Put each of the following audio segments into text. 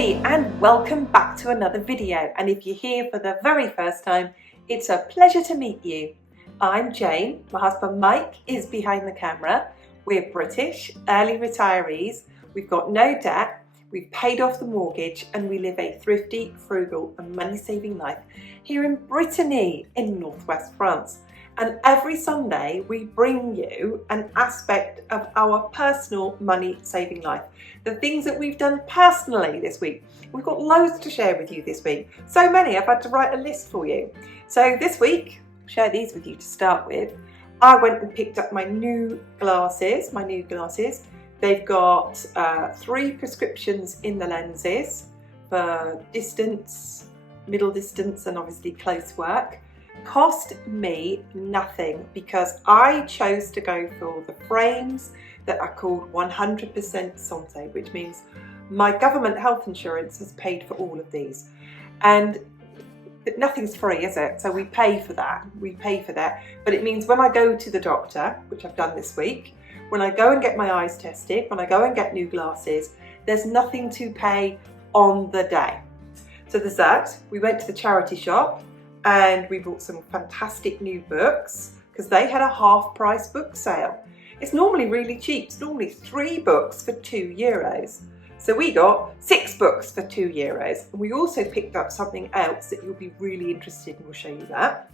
everybody and welcome back to another video, and if you're here for the very first time, it's a pleasure to meet you. I'm Jane, my husband Mike is behind the camera. We're British, early retirees, we've got no debt, we've paid off the mortgage and we live a thrifty, frugal and money-saving life here in Brittany in northwest France. And every Sunday we bring you an aspect of our personal money saving life. The things that we've done personally this week. We've got loads to share with you this week. So many I've had to write a list for you. So this week, I'll share these with you to start with. I went and picked up my new glasses. They've got 3 prescriptions in the lenses for distance, middle distance and obviously close work. Cost me nothing because I chose to go for the frames that are called 100% santé, which means my government health insurance has paid for all of these. And nothing's free, is it? So we pay for that. But it means when I go to the doctor, which I've done this week, when I go and get my eyes tested, when I go and get new glasses, there's nothing to pay on the day. So there's that. We went to the charity shop and we bought some fantastic new books because they had a half price book sale. It's normally really cheap. It's normally 3 books for €2. So we got 6 books for €2. And we also picked up something else that you'll be really interested in. We'll show you that.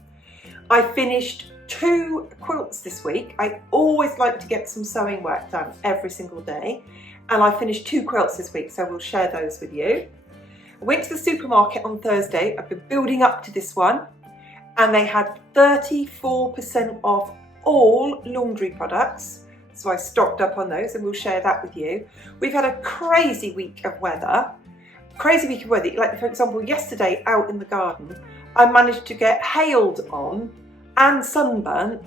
I finished 2 quilts this week. I always like to get some sewing work done every single day. And I finished 2 quilts this week, so we'll share those with you. I went to the supermarket on Thursday. I've been building up to this one, and they had 34% off all laundry products. So I stocked up on those and we'll share that with you. We've had a crazy week of weather. Like for example, yesterday out in the garden, I managed to get hailed on and sunburnt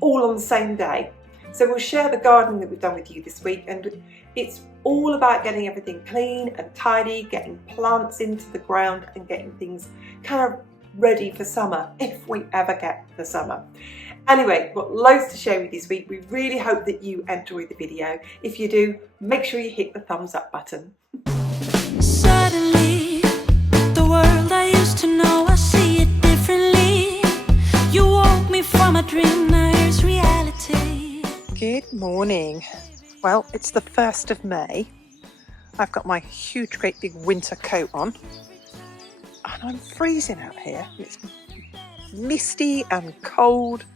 all on the same day. So we'll share the gardening that we've done with you this week, and it's all about getting everything clean and tidy, getting plants into the ground and getting things kind of ready for summer, if we ever get the summer. Anyway, we've got loads to share with you this week. We really hope that you enjoy the video. If you do, make sure you hit the thumbs up button. Suddenly, the world I used to know, I see it differently. You woke me from a dream, now here's reality. Good morning. Well, it's the 1st of May. I've got my huge, great big winter coat on. And I'm freezing out here. It's misty and cold.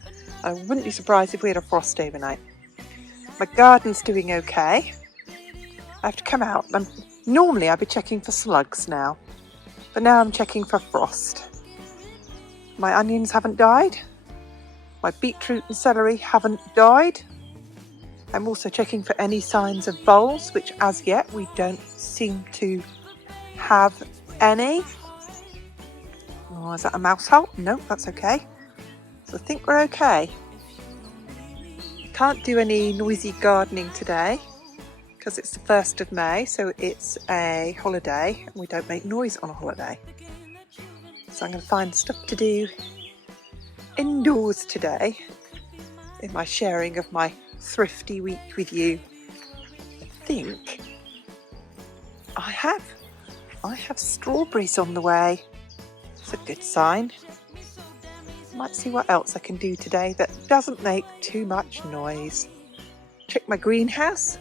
I wouldn't be surprised if we had a frost overnight. My garden's doing okay. I have to come out. Normally I'd be checking for slugs now, but now I'm checking for frost. My onions haven't died. My beetroot and celery haven't died. I'm also checking for any signs of voles, which as yet we don't seem to have any. Oh, is that a mouse hole? No, that's okay. So I think we're okay. Can't do any noisy gardening today because it's the 1st of May, so it's a holiday and we don't make noise on a holiday. So I'm going to find stuff to do indoors today in my sharing of my thrifty week with you. I think I have strawberries on the way. It's a good sign. Might see what else I can do today that doesn't make too much noise. Check my greenhouse.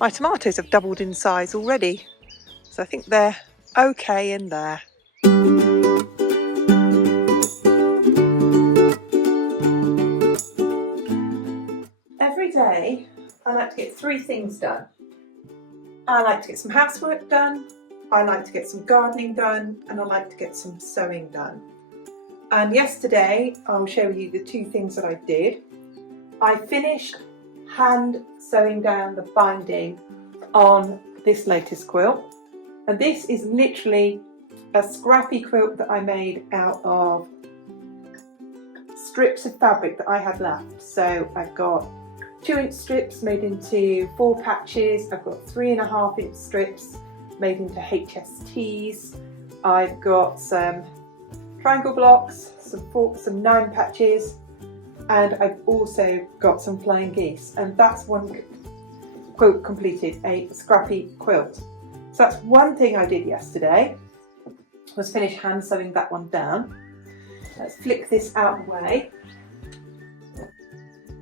My tomatoes have doubled in size already, so I think they're okay in there. Every day I like to get 3 things done. I like to get some housework done, I like to get some gardening done, and I like to get some sewing done. And yesterday I'll show you the 2 things that I did. I finished hand sewing down the binding on this latest quilt, and this is literally a scrappy quilt that I made out of strips of fabric that I had left. So I've got 2-inch strips made into 4 patches. I've got 3.5-inch strips made into HSTs. I've got some triangle blocks, some 9 patches, and I've also got some flying geese, and that's one quilt completed, a scrappy quilt. So that's one thing I did yesterday, was finish hand sewing that one down. Let's flick this out of the way.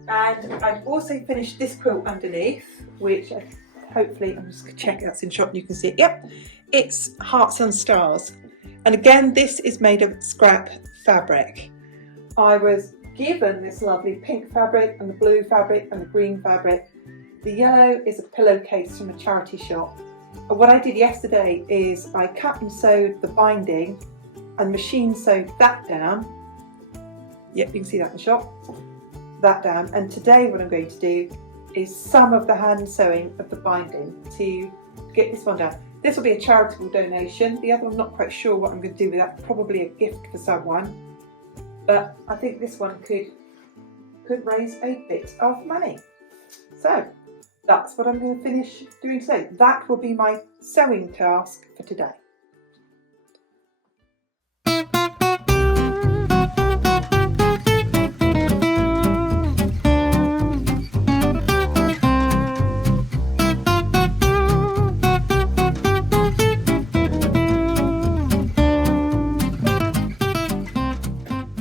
And I've also finished this quilt underneath, which hopefully, I'm just going to check that's in shot and you can see it. Yep, it's Hearts and Stars. And again, this is made of scrap fabric. I was given this lovely pink fabric and the blue fabric and the green fabric. The yellow is a pillowcase from a charity shop. And what I did yesterday is I cut and sewed the binding and machine sewed that down. Yep, you can see that in the shop. That down, and today what I'm going to do is some of the hand sewing of the binding to get this one done. This will be a charitable donation. The other I'm not quite sure what I'm going to do with that. Probably a gift for someone, but I think this one could raise a bit of money. So that's what I'm going to finish doing today. That will be my sewing task for today.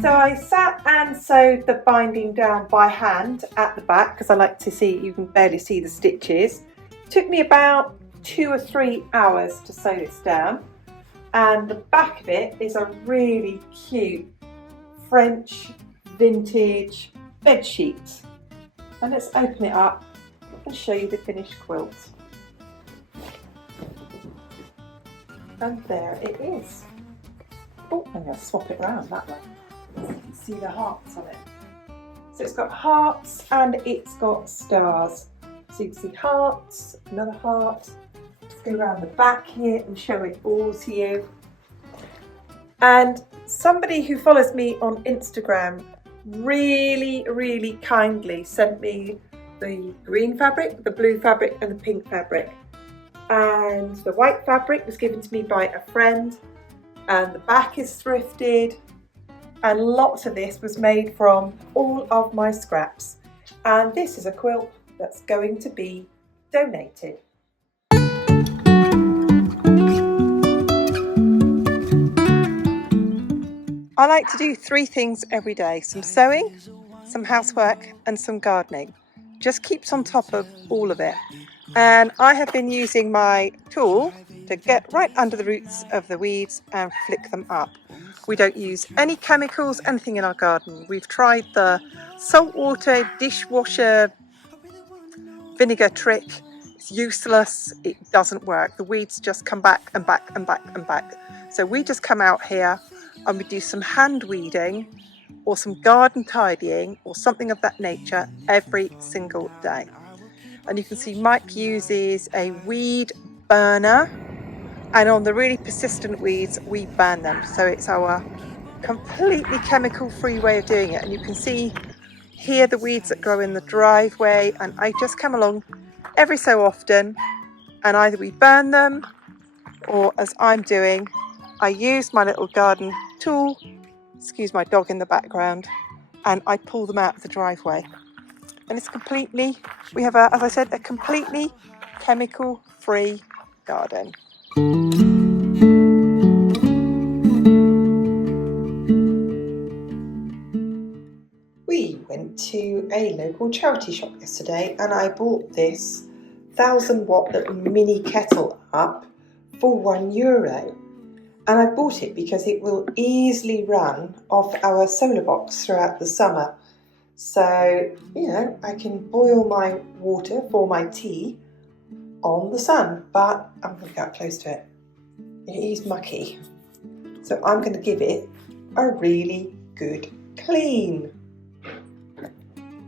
So I sat and sewed the binding down by hand at the back because I like to see, you can barely see the stitches. Took me about 2 or 3 hours to sew this down, and the back of it is a really cute French vintage bed sheet. And let's open it up and show you the finished quilt. And there it is. Oh, I'm going to swap it around that way. You can see the hearts on it. So it's got hearts and it's got stars. So you can see hearts, another heart. Let's go around the back here and show it all to you. And somebody who follows me on Instagram really kindly sent me the green fabric, the blue fabric and the pink fabric. And the white fabric was given to me by a friend, and the back is thrifted. And lots of this was made from all of my scraps. And this is a quilt that's going to be donated. I like to do 3 things every day: some sewing, some housework and some gardening. Just keeps on top of all of it. And I have been using my tool to get right under the roots of the weeds and flick them up. We don't use any chemicals, anything in our garden. We've tried the saltwater dishwasher vinegar trick. It's useless, it doesn't work. The weeds just come back and back and back and back. So we just come out here and we do some hand weeding or some garden tidying or something of that nature every single day. And you can see Mike uses a weed burner, and on the really persistent weeds we burn them. So it's our completely chemical free way of doing it. And you can see here the weeds that grow in the driveway, and I just come along every so often and either we burn them, or as I'm doing, I use my little garden tool, excuse my dog in the background, and I pull them out of the driveway. And it's completely, we have, as I said, a completely chemical free garden. We went to a local charity shop yesterday and I bought this 1000-watt little mini kettle up for €1. And I bought it because it will easily run off our solar box throughout the summer. So, you know, I can boil my water for my tea on the sun, but I'm going to get close to it. It is mucky. So I'm going to give it a really good clean.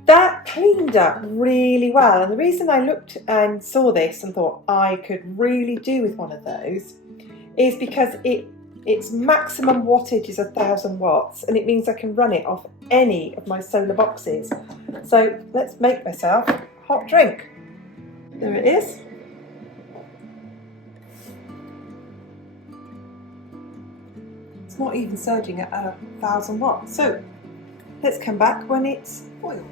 That cleaned up really well, and the reason I looked and saw this and thought I could really do with one of those is because its maximum wattage is 1000 watts, and it means I can run it off any of my solar boxes. So let's make myself a hot drink. There it is. It's not even surging at 1000 watts. So let's come back when it's boiled.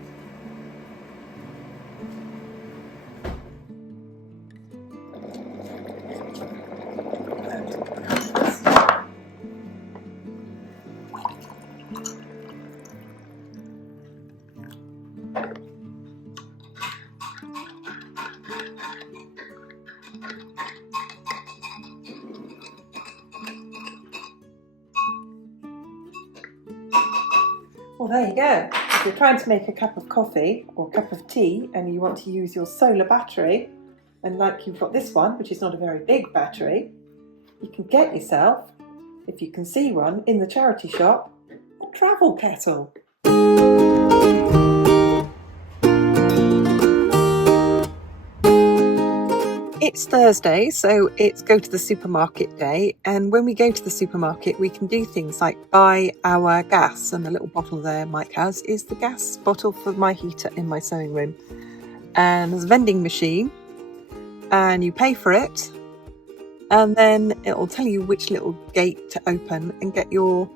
there you go. If you're trying to make a cup of coffee or a cup of tea and you want to use your solar battery, and like you've got this one, which is not a very big battery, you can get yourself, if you can see one in the charity shop, a travel kettle. It's Thursday, so it's go to the supermarket day, and when we go to the supermarket we can do things like buy our gas, and the little bottle there Mike has is the gas bottle for my heater in my sewing room. And there's a vending machine and you pay for it, and then it'll tell you which little gate to open and get your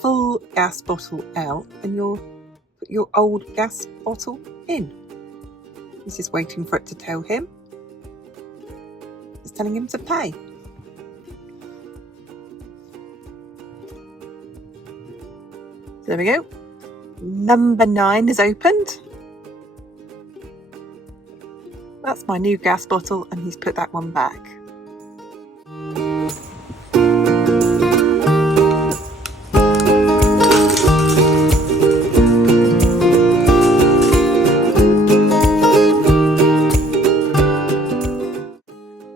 full gas bottle out, and you'll put your old gas bottle in. He's just waiting for it to tell him. It's telling him to pay. There we go. Number 9 is opened. That's my new gas bottle, and he's put that one back.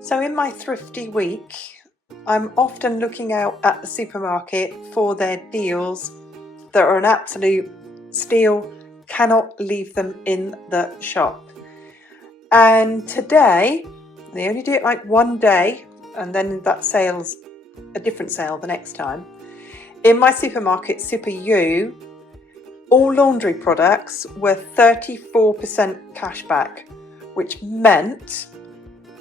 So in my thrifty week, I'm often looking out at the supermarket for their deals that are an absolute steal. Cannot leave them in the shop. And today, they only do it like one day, and then that sale's a different sale the next time. In my supermarket, Super U, all laundry products were 34% cash back, which meant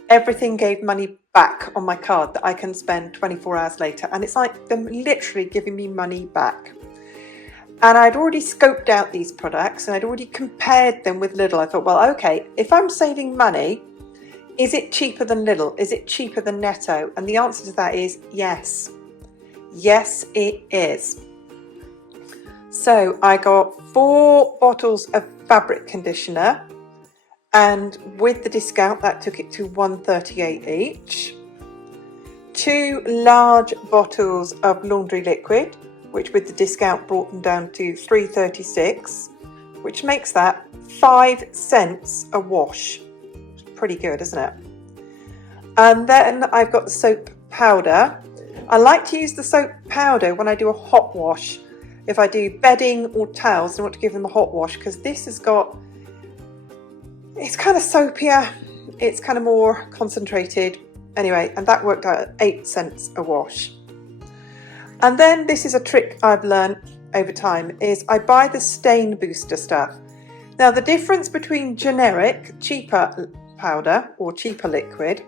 everything gave money back on my card that I can spend 24 hours later. And it's like them literally giving me money back. And I'd already scoped out these products and I'd already compared them with Lidl. I thought, well, okay, if I'm saving money, is it cheaper than Lidl? Is it cheaper than Netto? And the answer to that is yes. Yes, it is. So I got 4 bottles of fabric conditioner, and with the discount that took it to $1.38 each. 2 large bottles of laundry liquid, which with the discount brought them down to $3.36, which makes that 5 cents a wash. Pretty good, isn't it? And then I've got the soap powder. I like to use the soap powder when I do a hot wash. If I do bedding or towels, I want to give them a hot wash, because this has got, it's kind of soapier, it's kind of more concentrated. Anyway, and that worked out at 8 cents a wash. And then this is a trick I've learned over time, is I buy the stain booster stuff. Now the difference between generic, cheaper powder or cheaper liquid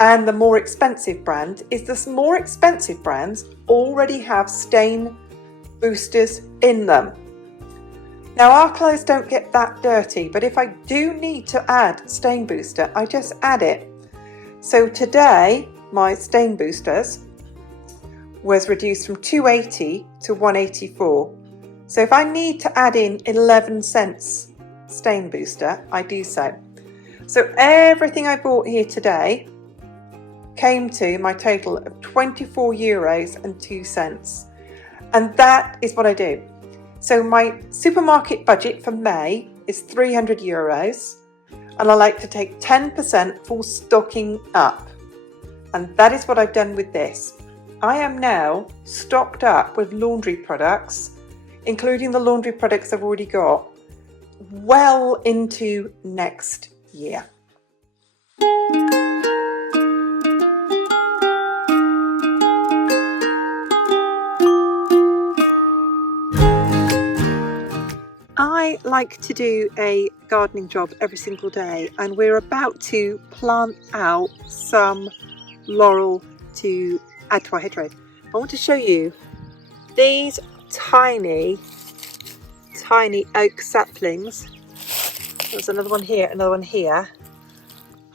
and the more expensive brand is the more expensive brands already have stain boosters in them. Now our clothes don't get that dirty, but if I do need to add stain booster, I just add it. So today my stain boosters was reduced from $2.80 to $1.84. So if I need to add in 11 cents stain booster, I do so. So everything I bought here today came to my total of €24.02. And that is what I do. So my supermarket budget for May is €300, and I like to take 10% for stocking up. And that is what I've done with this. I am now stocked up with laundry products, including the laundry products I've already got, well into next year. I like to do a gardening job every single day, and we're about to plant out some laurel to add to our hedgerow. I want to show you these tiny oak saplings. There's another one here, another one here,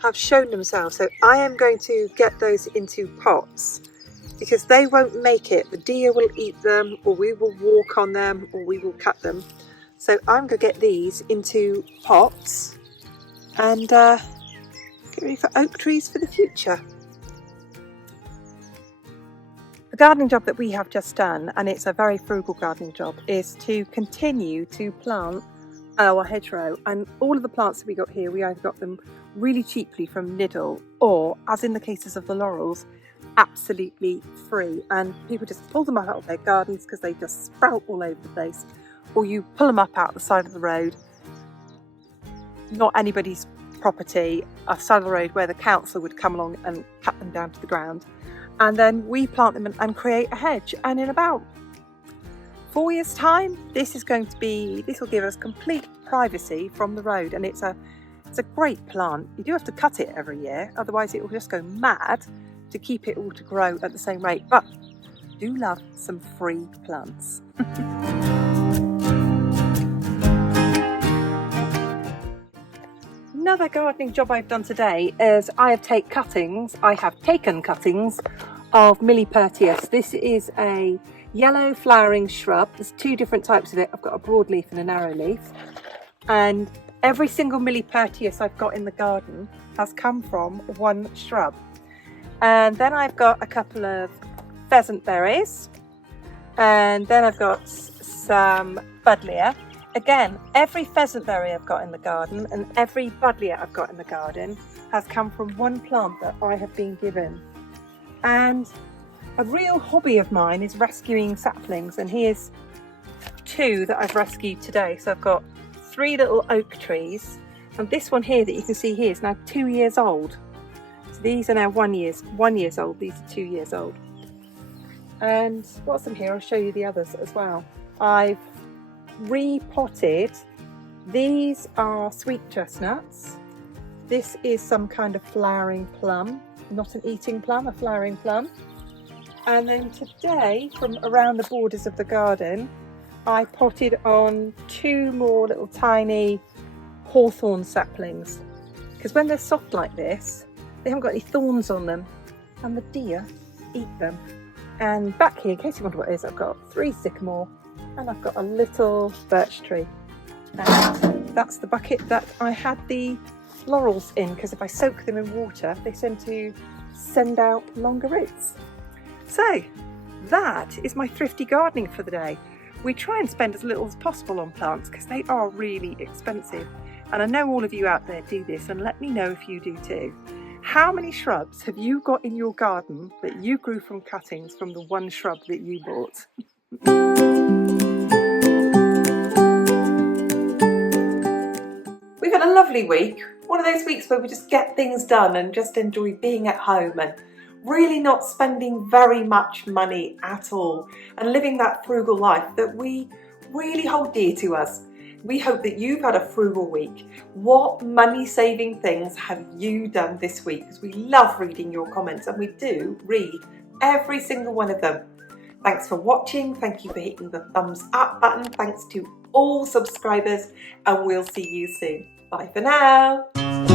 have shown themselves. So I am going to get those into pots, because they won't make it. The deer will eat them, or we will walk on them, or we will cut them. So I'm going to get these into pots and get ready for oak trees for the future. The gardening job that we have just done, and it's a very frugal gardening job, is to continue to plant our hedgerow. And all of the plants that we got here, we either got them really cheaply from Lidl, or, as in the cases of the laurels, absolutely free. And people just pull them out of their gardens because they just sprout all over the place. Or you pull them up out the side of the road, not anybody's property, a side of the road where the council would come along and cut them down to the ground. And then we plant them and create a hedge. And in about 4 years' time, this will give us complete privacy from the road. And it's a great plant. You do have to cut it every year, otherwise it will just go mad to keep it all to grow at the same rate. But do love some free plants. Another gardening job I've done today is I have taken cuttings of Millepertuis. This is a yellow flowering shrub. There's two different types of it. I've got a broadleaf and a narrow leaf. And every single Millepertuis I've got in the garden has come from one shrub. And then I've got a couple of pheasant berries. And then I've got some buddleia. Again, every pheasant berry I've got in the garden and every buddleia I've got in the garden has come from one plant that I have been given. And a real hobby of mine is rescuing saplings, and here's two that I've rescued today. So I've got 3 little oak trees, and this one here that you can see here is now 2 years old. So these are now 1 year old, these are 2 years old. And what's in here, I'll show you the others as well. I've repotted. These are sweet chestnuts. This is some kind of flowering plum, not an eating plum, a flowering plum. And then today, from around the borders of the garden, I potted on 2 more little tiny hawthorn saplings, because when they're soft like this, they haven't got any thorns on them, and the deer eat them. And back here, in case you wonder what it is, I've got 3 sycamore, and I've got a little birch tree. And that's the bucket that I had the laurels in, because if I soak them in water, they tend to send out longer roots. So that is my thrifty gardening for the day. We try and spend as little as possible on plants because they are really expensive. And I know all of you out there do this, and let me know if you do too. How many shrubs have you got in your garden that you grew from cuttings from the one shrub that you bought? We've had a lovely week. One of those weeks where we just get things done and just enjoy being at home and really not spending very much money at all, and living that frugal life that we really hold dear to us. We hope that you've had a frugal week. What money-saving things have you done this week? Because we love reading your comments, and we do read every single one of them. Thanks for watching. Thank you for hitting the thumbs up button. Thanks to all subscribers, and we'll see you soon. Bye for now.